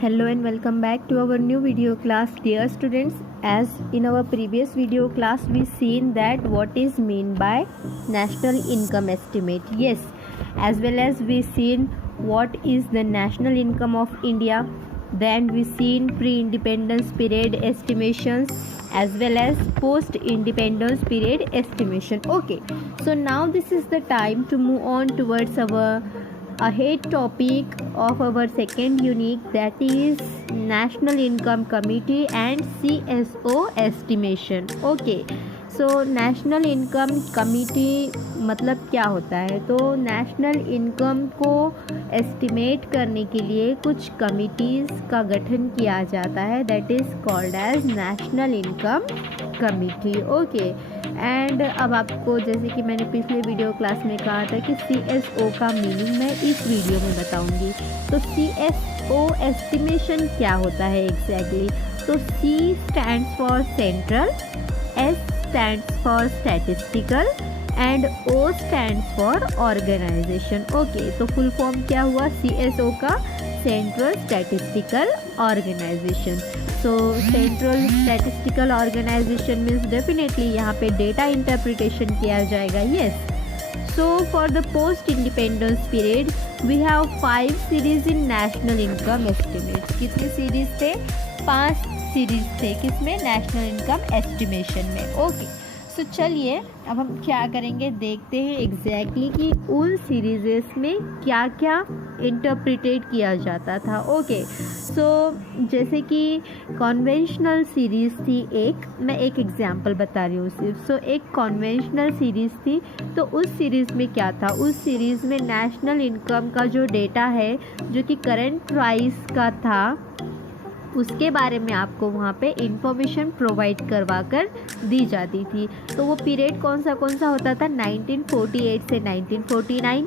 Hello and welcome back to our new video class, dear students. As in our previous video class we seen that what is mean by national income estimate. Yes, as well as we seen what is the national income of India. Then we seen pre-independence period estimations as well as post-independence period estimation. Okay, so now this is the time to move on towards our ahead topic of our second unit, that is National Income Committee and CSO estimation. Okay, so national income committee मतलब क्या होता है? तो national income को estimate करने के लिए कुछ कमिटीज़ का गठन किया जाता है, that is called as national income committee. Okay, and अब आपको जैसे कि मैंने पिछले वीडियो क्लास में कहा था कि CSO का मीनिंग मैं इस वीडियो में बताऊंगी. तो CSO एस्टिमेशन क्या होता है एग्जैक्टली? तो C stands for central, S stands for statistical and O stands for organization. Okay, तो फुल फॉर्म क्या हुआ CSO का? Central statistical organisation. So central statistical organisation means definitely यहाँ पे डेटा इंटरप्रिटेशन किया जाएगा. Yes, so for the post independence period we have 5 series in national income estimate. कितने series थे? 5 सीरीज थे. किसमें? नेशनल इनकम एस्टिमेशन में. ओके, सो चलिए अब हम क्या करेंगे, देखते हैं एग्जैक्टली कि उन सीरीज़ में क्या क्या इंटरप्रिटेट किया जाता था. ओके, सो जैसे कि कॉन्वेंशनल सीरीज़ थी एक, मैं एक एग्जांपल बता रही हूँ सिर्फ. सो एक कॉन्वेंशनल सीरीज़ थी, तो उस सीरीज़ में क्या था? उस सीरीज़ में नेशनल इनकम का जो डेटा है जो कि करंट प्राइस का था उसके बारे में आपको वहाँ पे इंफॉर्मेशन प्रोवाइड करवा कर दी जाती थी. तो वो पीरियड कौन सा होता था? 1948 से 1949,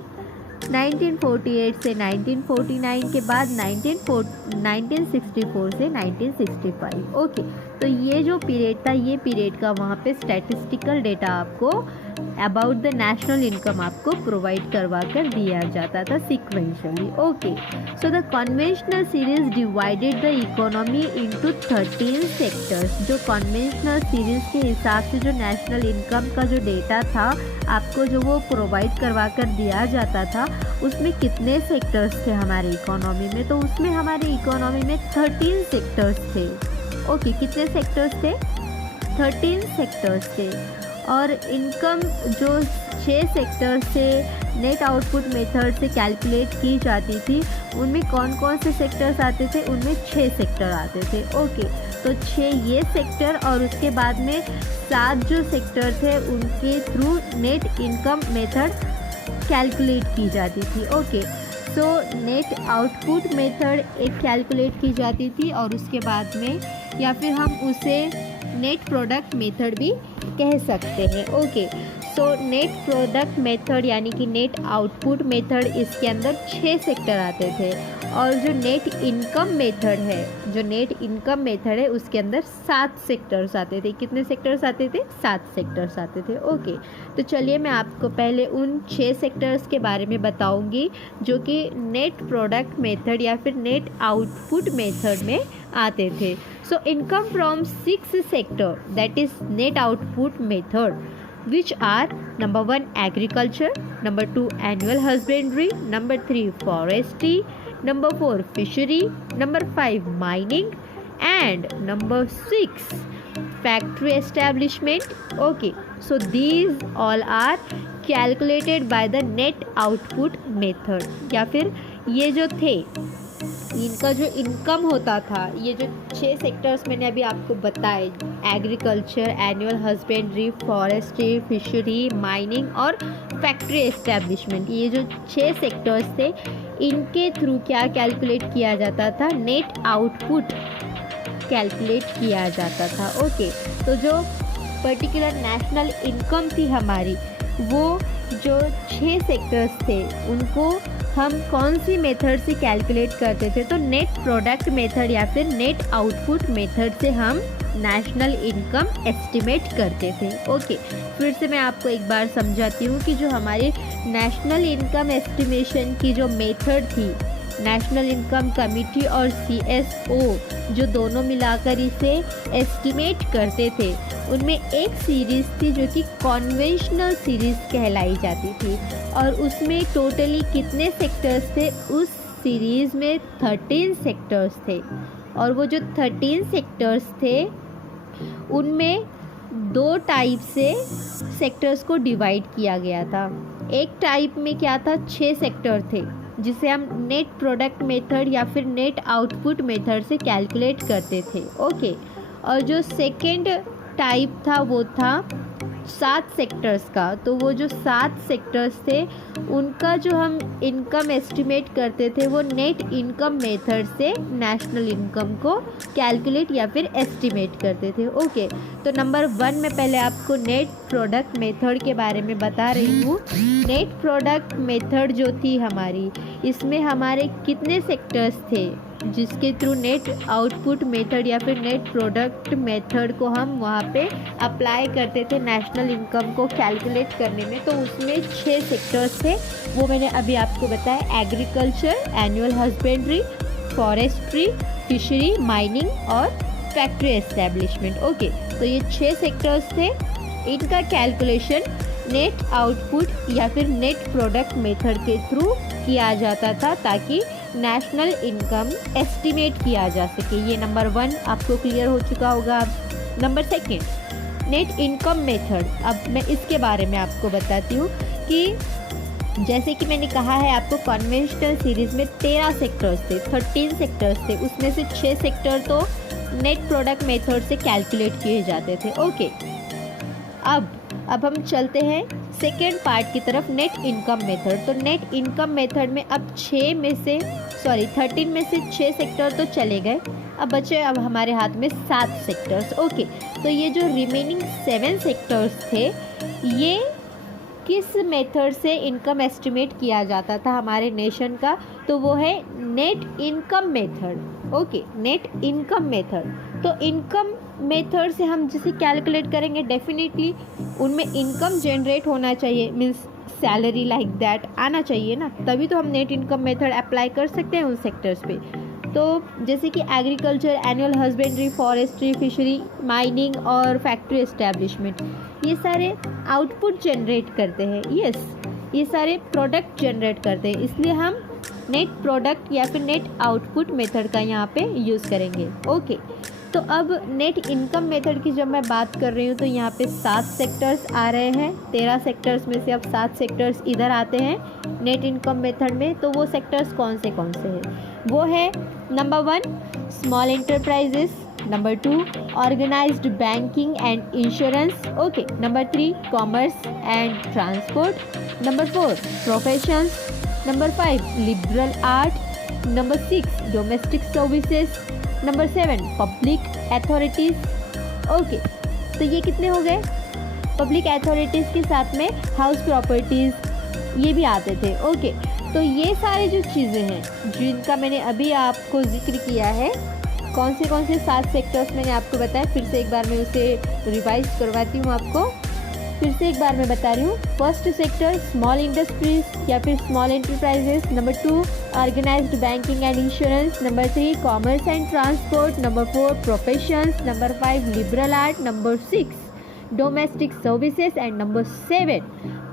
1948 से 1949 के बाद 1964 से 1965. ओके, तो ये जो पीरियड था, ये पीरियड का वहाँ पे स्टैटिस्टिकल डेटा आपको अबाउट द नेशनल इनकम आपको प्रोवाइड करवा कर दिया जाता था sequentially. Okay, so the conventional series divided the economy into 13 sectors. जो कन्वेंशनल सीरीज के हिसाब से जो नेशनल इनकम का जो डेटा था आपको जो वो प्रोवाइड करवा कर दिया जाता था, उसमें कितने सेक्टर्स थे हमारे इकोनॉमी में? तो उसमें हमारे इकोनॉमी में 13 सेक्टर्स थे. ओके, कितने सेक्टर्स थे? 13 सेक्टर्स थे. और इनकम जो 6 सेक्टर से नेट आउटपुट मेथड से कैलकुलेट की जाती थी, उनमें कौन कौन से सेक्टर्स आते थे? उनमें 6 सेक्टर आते थे. ओके, तो 6 ये सेक्टर और उसके बाद में 7 जो सेक्टर थे उनके through net income method calculate की जाती थी. Okay, so net output method एक कैलकुलेट की जाती थी और उसके बाद में, या फिर हम उसे नेट प्रोडक्ट मेथड भी कह सकते हैं. Okay, so net product method यानी कि नेट आउटपुट मेथड, इसके अंदर 6 सेक्टर आते थे. और जो नेट इनकम मेथड है, जो नेट इनकम मेथड है उसके अंदर 7 सेक्टर्स आते थे. कितने सेक्टर्स आते थे? 7 सेक्टर्स आते थे. ओके, तो चलिए मैं आपको पहले उन 6 सेक्टर्स के बारे में बताऊंगी जो कि नेट प्रोडक्ट मेथड या फिर नेट आउटपुट मेथड में आते थे. So income from 6 sector, that is net output method, which are number 1 agriculture, number 2 annual husbandry, number 3 forestry, number 4 fishery, number 5 mining, and number 6 factory establishment. Okay, so these all are calculated by the net output method. या फिर ये जो थे, इनका जो income होता था, ये जो 6 सेक्टर्स मैंने अभी आपको बताए, agriculture, annual husbandry, forestry, fishery, mining और फैक्ट्री एस्टैब्लिशमेंट, ये जो 6 सेक्टर्स थे, इनके थ्रू क्या कैलकुलेट किया जाता था? नेट आउटपुट कैलकुलेट किया जाता था. ओके, तो जो पर्टिकुलर नेशनल इनकम थी हमारी, वो जो 6 सेक्टर्स थे उनको हम कौन सी मेथड से कैलकुलेट करते थे? तो नेट प्रोडक्ट मेथड या फिर नेट आउटपुट मेथड से हम नेशनल इनकम एस्टिमेट करते थे. ओके, फिर से मैं आपको एक बार समझाती हूँ कि जो हमारी नेशनल इनकम एस्टिमेशन की जो मेथड थी नेशनल इनकम कमिटी और CSO जो दोनों मिलाकर इसे एस्टिमेट करते थे, उनमें एक सीरीज़ थी जो कि कॉन्वेंशनल सीरीज़ कहलाई जाती थी। और उसमें टोटली कितने सेक्टर्स थे? उस सीरीज़ में 13 सेक्टर्स थे। और वो जो 13 सेक्टर्स थे उनमें 2 टाइप से सेक्टर्स को डिवाइड किया गया था। एक टाइप में क्या था, 6 सेक्टर थे जिसे हम नेट प्रोडक्ट मेथड या फिर नेट आउटपुट मेथड से कैलकुलेट करते थे। ओके। और जो सेकंड टाइप था वो था 7 सेक्टर्स का। तो वो जो 7 सेक्टर्स थे उनका जो हम इनकम एस्टिमेट करते थे वो नेट इनकम मेथड से नेशनल इनकम को कैलकुलेट या फिर एस्टिमेट करते थे। ओके। तो नंबर 1 में पहले आपको नेट प्रोडक्ट मेथड के बारे में बता रही हूँ। नेट प्रोडक्ट मेथड जो थी हमारी, इसमें हमारे कितने सेक्टर्स थे जिसके थ्रू नेट आउटपुट मेथड या फिर नेट प्रोडक्ट मेथड को हम वहाँ पे अप्लाई करते थे नेशनल इनकम को कैलकुलेट करने में। तो उसमें 6 सेक्टर्स थे, वो मैंने अभी आपको बताया। Agriculture, annual husbandry, forestry, fishery, mining और फैक्ट्री एस्टेब्लिशमेंट। ओके। तो ये 6 सेक्टर्स थे। इनका कैलकुलेशन नेट आउटपुट या फिर नेट प्रोडक्ट मेथड के थ्रू किया जाता था ताकि नेशनल इनकम एस्टिमेट किया जा सके। ये नंबर 1 आपको क्लियर हो चुका होगा। Number 2 net income method. अब मैं इसके बारे में आपको बताती हूँ कि जैसे कि मैंने कहा है आपको, कन्वेंशनल सीरीज़ में 13 सेक्टर्स थे, 13 सेक्टर्स थे। उसमें से 6 सेक्टर तो नेट प्रोडक्ट मेथड से कैलकुलेट किए जाते थे। ओके। अब हम चलते हैं सेकेंड पार्ट की तरफ, नेट इनकम मेथड। तो नेट इनकम मेथड में अब 13 में से 6 सेक्टर तो चले गए, अब बचे अब हमारे हाथ में 7 सेक्टर्स। ओके। तो ये जो रिमेनिंग 7 सेक्टर्स थे, ये किस मेथड से इनकम एस्टिमेट किया जाता था हमारे नेशन का? तो वो है net income method. Okay, net income method. तो इनकम मेथड से हम जिसे कैलकुलेट करेंगे, डेफिनेटली उनमें इनकम जनरेट होना चाहिए, मीन्स सैलरी लाइक दैट आना चाहिए ना, तभी तो हम नेट इनकम मेथड अप्लाई कर सकते हैं उन सेक्टर्स पे। तो जैसे कि agriculture, annual husbandry, forestry, fishery, mining और फैक्ट्री एस्टेब्लिशमेंट, ये सारे आउटपुट जनरेट करते हैं। यस, ये सारे प्रोडक्ट जनरेट करते हैं, इसलिए हम नेट प्रोडक्ट या फिर नेट आउटपुट मेथड का यहाँ पे यूज़ करेंगे। ओके। तो अब नेट इनकम मेथड की जब मैं बात कर रही हूँ तो यहाँ पे 7 सेक्टर्स आ रहे हैं। 13 सेक्टर्स में से अब 7 सेक्टर्स इधर आते हैं नेट इनकम मेथड में। तो वो सेक्टर्स कौन से हैं? वो है number 1 small enterprises, number 2 organised banking and insurance, okay, number 3 commerce and transport, number 4 professions, number 5 liberal art, number 6 domestic services, number 7 public authorities. Okay, तो ये कितने हो गए? पब्लिक अथॉरिटीज़ के साथ में हाउस प्रॉपर्टीज़ ये भी आते थे। ओके, तो ये सारे जो चीज़ें हैं जिनका मैंने अभी आपको जिक्र किया है, कौन से 7 सेक्टर्स मैंने आपको बताया, फिर से एक बार मैं उसे रिवाइज करवाती हूँ आपको। फिर से एक बार मैं बता रही हूँ। फर्स्ट सेक्टर स्मॉल इंडस्ट्रीज या फिर small enterprises, number 2 organised banking and insurance, number 3 commerce and transport, number 4 professions, number 5 liberal art, number 6 domestic services and number 7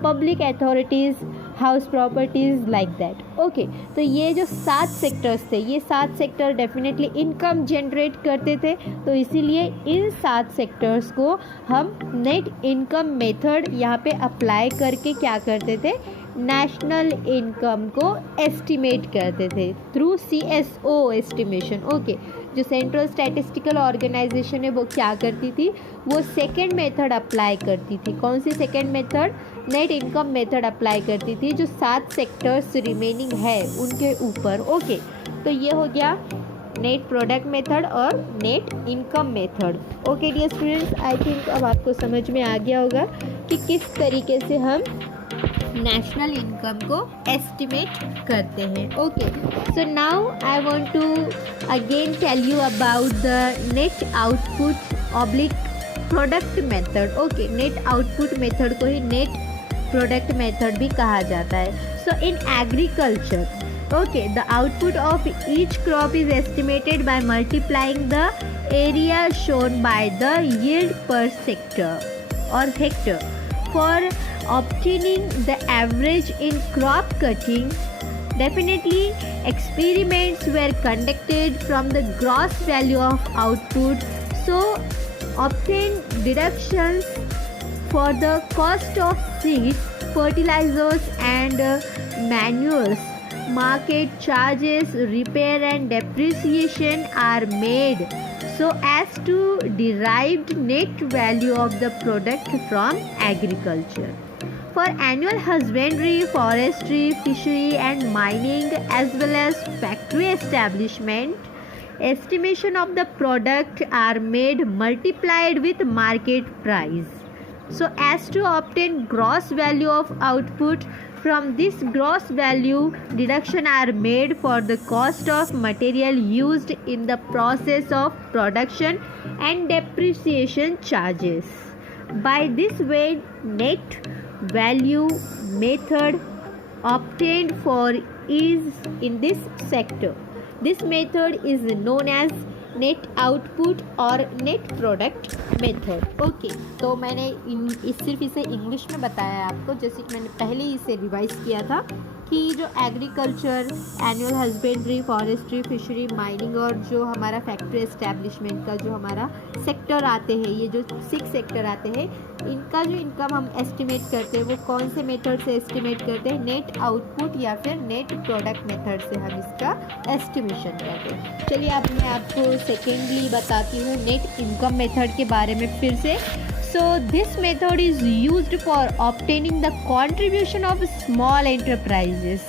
public authorities, house properties, like that. Okay, तो ये जो 7 sectors थे, ये 7 sector definitely income generate करते थे। तो इसीलिए इन 7 sectors को हम नेट इनकम मेथड यहाँ पे अप्लाई करके क्या करते थे, नेशनल इनकम को एस्टिमेट करते थे थ्रू CSO एस्टिमेशन। ओके, जो सेंट्रल स्टैटिस्टिकल ऑर्गेनाइजेशन है वो क्या करती थी, वो सेकेंड मेथड अप्लाई करती थी। कौन सी second method? Net income method apply करती थी जो 7 सेक्टर्स रिमेनिंग है उनके ऊपर। ओके, तो ये हो गया नेट प्रोडक्ट मेथड और net income method. Okay dear students, I think अब आपको समझ में आ गया होगा कि किस तरीके से हम नेशनल इनकम को एस्टिमेट करते हैं। Okay, so now I want to again tell you about the net output oblique product method. Okay, net output method को ही नेट प्रोडक्ट मेथड भी कहा जाता है। So in agriculture Okay, the output of each crop is estimated by multiplying the area shown by the yield per sector or hectare. For obtaining the average in crop cutting, definitely experiments were conducted from the gross value of output. So obtain deductions for the cost of seeds, fertilizers and manures. Market charges, repair and depreciation are made so as to derived net value of the product from agriculture. For annual husbandry, forestry, fishery and mining as well as factory establishment, estimation of the product are made multiplied with market price so as to obtain gross value of output. From this gross value, deduction are made for the cost of material used in the process of production and depreciation charges. By this way, net value method obtained for is in this sector. This method is known as net output और net product method. Okay, तो मैंने सिर्फ इसे English में बताया आपको, जैसे कि मैंने पहले ही इसे रिवाइज किया था कि जो agriculture, annual husbandry, forestry, fishery, mining और जो हमारा फैक्ट्री एस्टैब्लिशमेंट का जो हमारा सेक्टर आते हैं, ये जो 6 सेक्टर आते हैं, इनका जो इनकम हम एस्टिमेट करते हैं वो कौन से मेथड से एस्टिमेट करते हैं? नेट आउटपुट या फिर नेट प्रोडक्ट मेथड से हम इसका एस्टिमेशन करते हैं. चलिए अब मैं आपको सेकेंडली बताती हूँ नेट इनकम मेथड के बारे में फिर से. So this method is used for obtaining the contribution of small enterprises.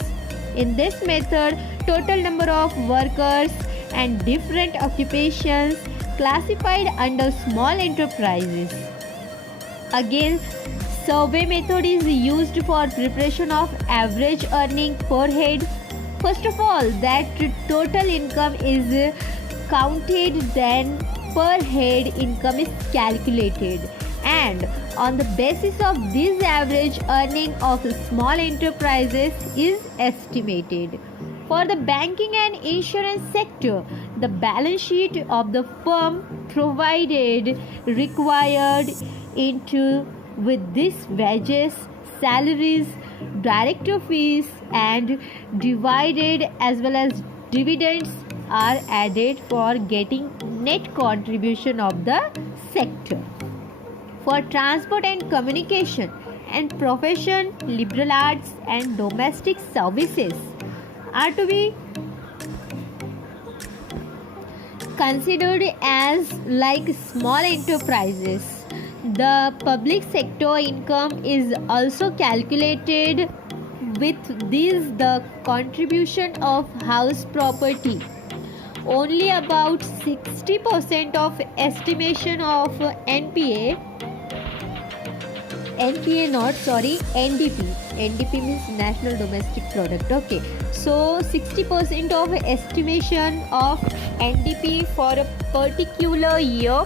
In this method, total number of workers and different occupations classified under small enterprises. Again, survey method is used for preparation of average earning per head. First of all, that total income is counted, then per head income is calculated. And on the basis of this, average earning of small enterprises is estimated. For the banking and insurance sector, the balance sheet of the firm provided required into with this wages, salaries, director fees and divided as well as dividends are added for getting net contribution of the sector. For transport and communication and profession, liberal arts and domestic services are to be considered as like small enterprises. The public sector income is also calculated with this the contribution of house property. Only about 60% of estimation of NDP. NDP means National Domestic Product. Okay, so 60% of estimation of NDP for a particular year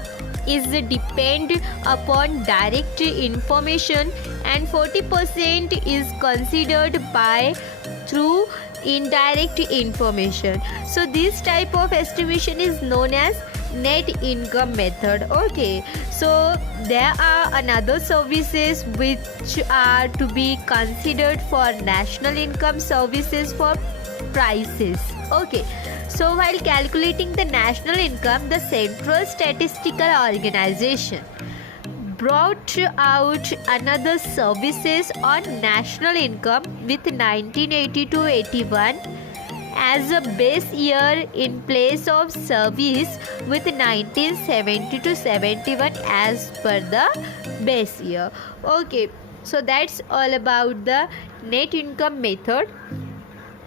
is depend upon direct information and 40% is considered by through indirect information. So this type of estimation is known as net income method. Okay, so there are another services which are to be considered for national income services for prices. Okay, so while calculating the national income, the Central Statistical Organization brought out another services on national income with 1980 to 81 as a base year in place of service with 1970 to 71 as per the base year. Okay, so that's all about the net income method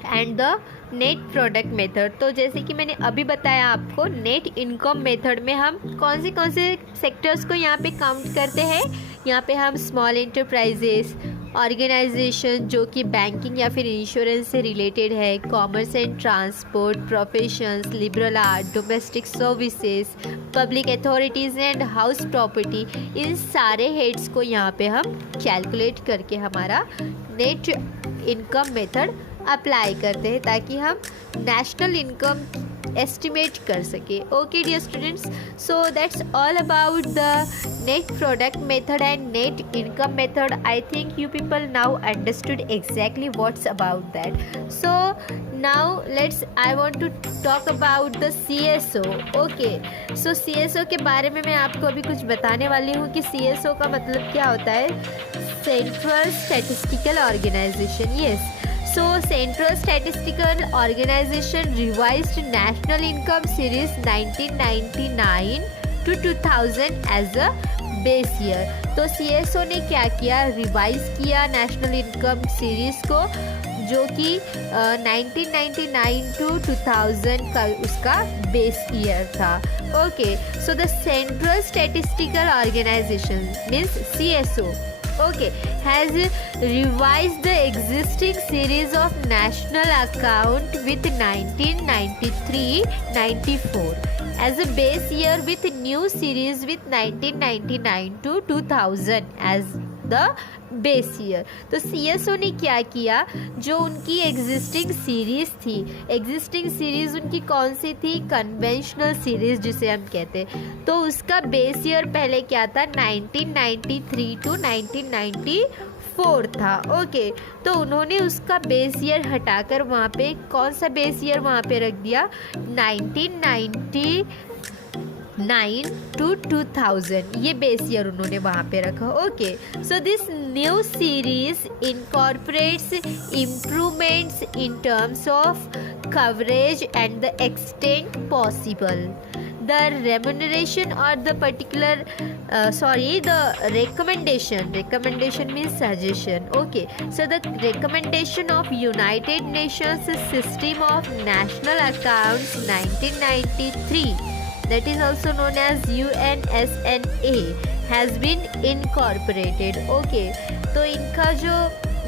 and the net product method. तो जैसे कि मैंने अभी बताया आपको, net income method में हम कौन से सेक्टर्स को यहाँ पे काउंट करते हैं. यहाँ पे हम स्मॉल एंटरप्राइजेस, ऑर्गेनाइजेशन जो कि बैंकिंग या फिर इंश्योरेंस से रिलेटेड है, commerce and transport, professions, liberal art, domestic services, public authorities and house property, इन सारे हेड्स को यहाँ पे हम कैलकुलेट करके हमारा नेट इनकम मेथड अप्लाई करते हैं ताकि हम नेशनल इनकम एस्टिमेट कर सके. Okay dear students, so that's all about the net product method and net income method. I think you people now understood exactly what's about that. So now I want to talk about the CSO. Okay, so CSO के बारे में मैं आपको अभी कुछ बताने वाली हूँ कि CSO का मतलब क्या होता है. Central statistical organisation. Yes, so Central Statistical Organization revised National Income Series 1999 to 2000 as a base year. तो CSO ने क्या किया, रिवाइज किया नेशनल इनकम सीरीज को, जो कि 1999 टू 2000 का उसका बेस ईयर था. Okay, so the central statistical organisation means CSO has revised the existing series of national account with 1993-94 as a base year with new series with 1999 to 2000 as the base year. तो CSO ने क्या किया, जो उनकी existing series थी, existing series उनकी कौन सी थी, कन्वेंशनल सीरीज़ जिसे हम कहते हैं, तो उसका बेस ईयर पहले क्या था, 1993 टू 1994 था. ओके, तो उन्होंने उसका बेस ईयर हटाकर वहाँ पे कौन सा बेस ईयर वहाँ पे रख दिया, 1999 टू 2000, ये बेस ईयर उन्होंने वहाँ पे रखा. Okay, so this new series incorporates improvements in terms of coverage and the extent possible. The remuneration or the particular the recommendation means suggestion. Okay, so the recommendation of United Nations System of National Accounts 1993, that is also known as UNSNA, has been incorporated. Okay, तो इनका जो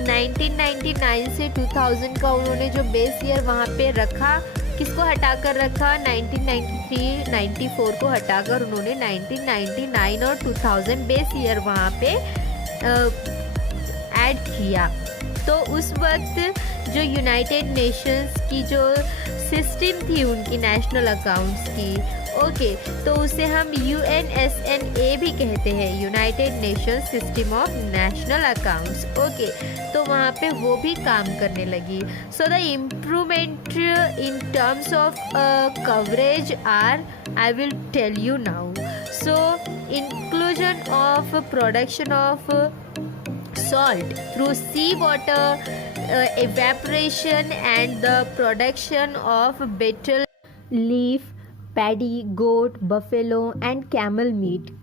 1999 से 2000 का उन्होंने जो base year वहाँ पे रखा, किसको हटाकर रखा, 1993-94 को हटाकर उन्होंने 1999 और 2000 बेस ईयर वहाँ पे ऐड किया. तो उस वक्त जो यूनाइटेड नेशंस की जो सिस्टम थी उनकी नेशनल अकाउंट्स की, ओके, तो उसे हम UNSNA भी कहते हैं, United Nation system of national accounts. Okay, तो वहाँ पे वो भी काम करने लगी. So the improvement in terms of coverage are, I will tell you now. So inclusion of production of salt through sea water evaporation and the production of betel leaf, paddy, goat, buffalo and camel meat.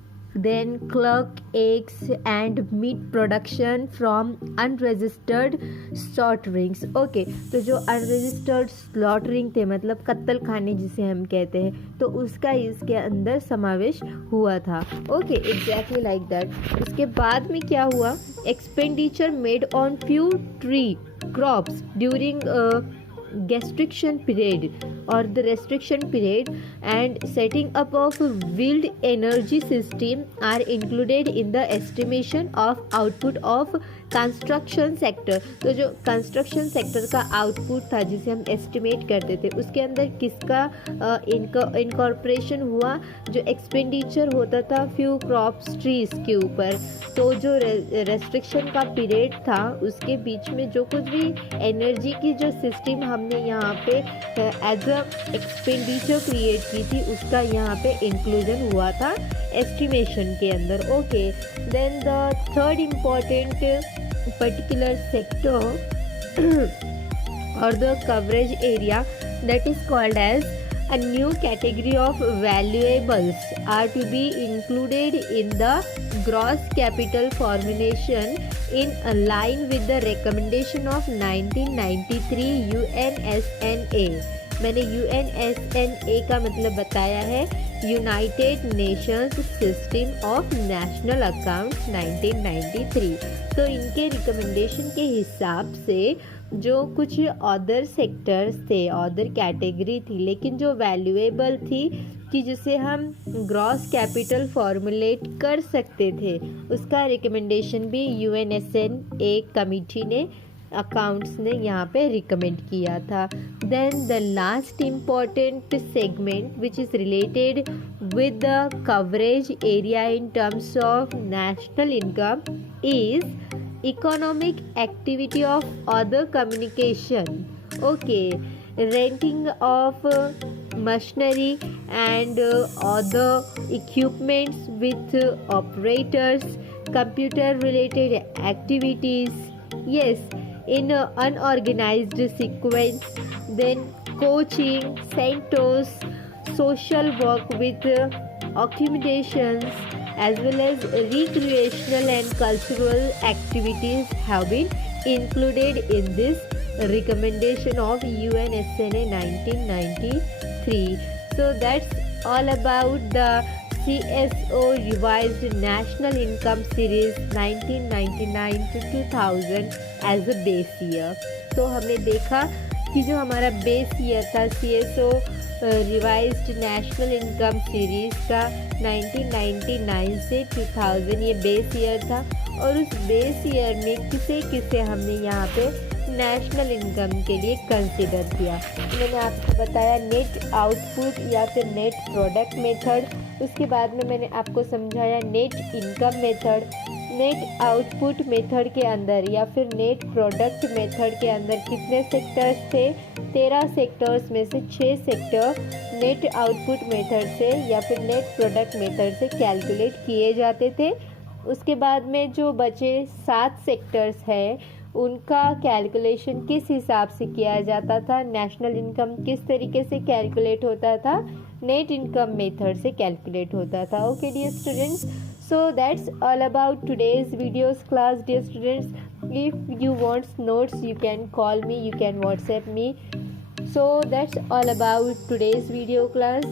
Then cluck, eggs and meat production from unregistered slaughterings. Okay, तो जो unregistered slaughtering थे, मतलब कत्ल खाने जिसे हम कहते हैं, तो उसका इसके अंदर समावेश हुआ था. Okay, exactly like that. उसके बाद में क्या हुआ, expenditure made on few tree crops during restriction period or the restriction period and setting up of wind energy system are included in the estimation of output of construction sector. तो जो construction sector का output था जिसे हम estimate करते थे, उसके अंदर किसका इनकॉर्पोरेशन हुआ, जो एक्सपेंडिचर होता था फ्यू क्रॉप्स ट्रीज के ऊपर. तो जो रेस्ट्रिक्शन का पीरियड था उसके बीच में जो कुछ भी एनर्जी की जो सिस्टम हमने यहाँ पे एज अ एक्सपेंडिचर क्रिएट की थी, उसका यहाँ पे इंक्लूजन हुआ था एस्टिमेशन के अंदर. Okay, then the third important particular sector or the coverage area that is called as a new category of valuables are to be included in the gross capital formulation in line with the recommendation of 1993 UNSNA. मैंने UNSNA का मतलब बताया है, United Nations system of national accounts 1993. तो इनके recommendation के हिसाब से जो कुछ अदर सेक्टर्स थे, अदर कैटेगरी थी, लेकिन जो वैल्यूएबल थी कि जिसे हम ग्रॉस कैपिटल फॉर्मुलेट कर सकते थे, उसका रिकमेंडेशन भी UNSNA कमेटी ने अकाउंट्स ने यहाँ पे रिकमेंड किया था. Then the last important segment which is related with the coverage area in terms of national income is economic activity of other communication. Okay, renting of machinery and other equipments with operators, computer related activities, yes, in unorganized sequence, then coaching centers, social work with accommodations, as well as recreational and cultural activities have been included in this recommendation of UNSNA 1993. So that's all about the CSO revised National Income Series 1999 to 2000 as a base year. तो हमने देखा कि जो हमारा base year था CSO revised national income series का 1999 से 2000 ये बेस ईयर था, और उस बेस ईयर में किसे किसे हमने यहाँ पे नेशनल इनकम के लिए कंसिडर किया. मैंने आपको बताया नेट आउटपुट या फिर नेट प्रोडक्ट मेथड, उसके बाद में मैंने आपको समझाया net income method. Net output method के अंदर या फिर नेट प्रोडक्ट मेथड के अंदर कितने सेक्टर्स थे? 13 सेक्टर्स में से 6 सेक्टर नेट आउटपुट मेथड से या फिर नेट प्रोडक्ट मेथड से कैलकुलेट किए जाते थे. उसके बाद में जो बचे 7 सेक्टर्स हैं उनका कैलकुलेशन किस हिसाब से किया जाता था, नेशनल इनकम किस तरीके से कैलकुलेट होता था, नेट इनकम मेथड से कैलकुलेट होता था. Okay dear students, so that's all about today's videos class. Dear students, if you want notes you can call me, you can WhatsApp me. So that's all about today's video class.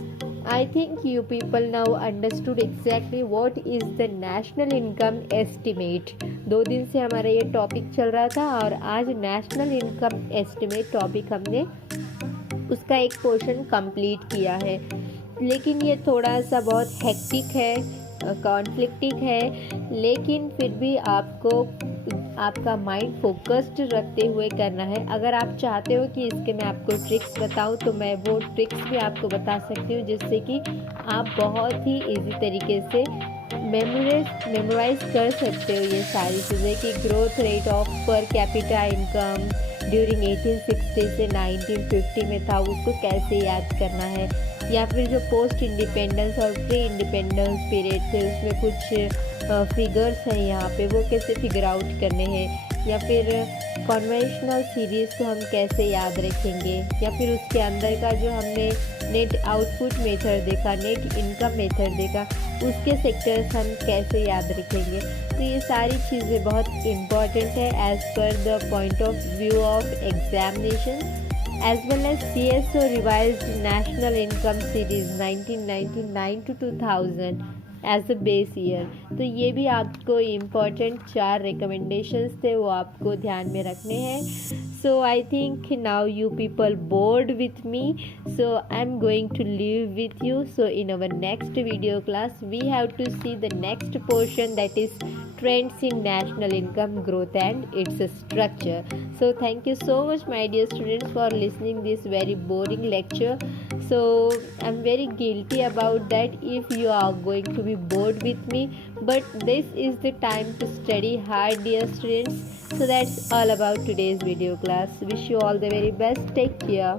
I think you people now understood exactly what is the national income estimate. 2 दिन से हमारा ये topic चल रहा था और आज national income estimate topic हमने उसका एक पोर्शन कंप्लीट किया है. लेकिन ये थोड़ा सा बहुत हेक्टिक है, कॉन्फ्लिक्टिंग है, लेकिन फिर भी आपको आपका माइंड फोकस्ड रखते हुए करना है. अगर आप चाहते हो कि इसके मैं आपको ट्रिक्स बताऊं तो मैं वो ट्रिक्स भी आपको बता सकती हूँ जिससे कि आप बहुत ही इजी तरीके से मेमोराइज कर सकते हो ये सारी चीज़ें कि growth rate of per capita income during 1860 से 1950 में था, उसको कैसे याद करना है, या फिर जो पोस्ट इंडिपेंडेंस और प्री इंडिपेंडेंस पीरियड थे उसमें कुछ फिगर्स हैं यहाँ पे वो कैसे फिगर आउट करने हैं, या फिर कन्वेंशनल सीरीज़ को हम कैसे याद रखेंगे, या फिर उसके अंदर का जो हमने नेट आउटपुट मेथड देखा, नेट इनकम मेथड देखा, उसके सेक्टर्स हम कैसे याद रखेंगे. तो ये सारी चीज़ें बहुत इम्पॉर्टेंट है as per the point of view of examination as well as CSO revised National Income Series 1999 to 2000 as a base year. तो ये भी आपको इम्पॉर्टेंट 4 रिकमेंडेशंस थे वो आपको ध्यान में रखने हैं. So I think now you people bored with me, so I'm going to leave with you. So in our next video class we have to see the next portion, that is trends in national income growth and its structure. So thank you so much my dear students for listening this very boring lecture. So I'm very guilty about that if you are going to be bored with me, but this is the time to study hard dear students. So that's all about today's video class. Wish you all the very best. Take care.